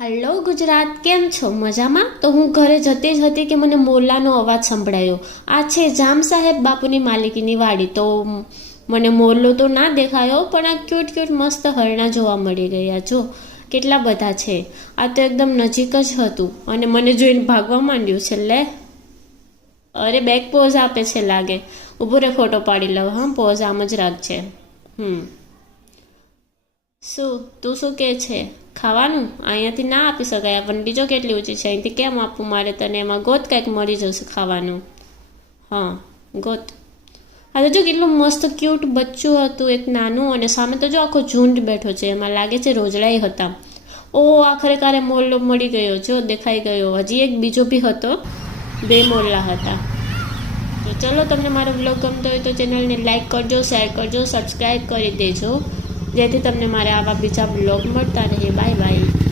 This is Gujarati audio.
હેલો ગુજરાત, કેમ છો? મજામાં? તો હું ઘરે જતી જ હતી કે મને મોરલાનો અવાજ સંભળાયો. આ છે જામ સાહેબ બાપુની માલિકીની વાડી. તો મને મોરલો તો ના દેખાયો, પણ આ ક્યુટ ક્યુટ મસ્ત હરણા જોવા મળી ગયા. જો કેટલા બધા છે. આ તો એકદમ નજીક જ હતું અને મને જોઈને ભાગવા માંડ્યું છે. લે, અરે બેક પોઝ આપે છે લાગે. ઊભો રે, ફોટો પાડી લઉં. હા, પોઝ આમ જ રાખજે. શું તું શું કે છે? ખાવાનું અહીંયાથી ના આપી શકાય, પણ બીજો કેટલી ઊંચી છે, અહીંથી કેમ આપવું મારે તને? એમાં ગોત કંઈક મળી જશે ખાવાનું. હા, ગોત. હા તો જો કેટલું મસ્ત ક્યુટ બચ્ચું હતું એક નાનું, અને સામે તો જો આખો ઝુંડ બેઠો છે. એમાં લાગે છે રોજડાઈ હતા. ઓ, આખરે કારે મોરલો મળી ગયો. જો દેખાઈ ગયો. હજી એક બીજો બી હતો. 2 મોરલા હતા. તો ચલો, તમને મારો બ્લોગ ગમતો હોય તો ચેનલને લાઈક કરજો, શેર કરજો, સબસ્ક્રાઈબ કરી દેજો, જેથી તમને મારે આવા બીજા બ્લોગ મળતા રહે. Bye bye.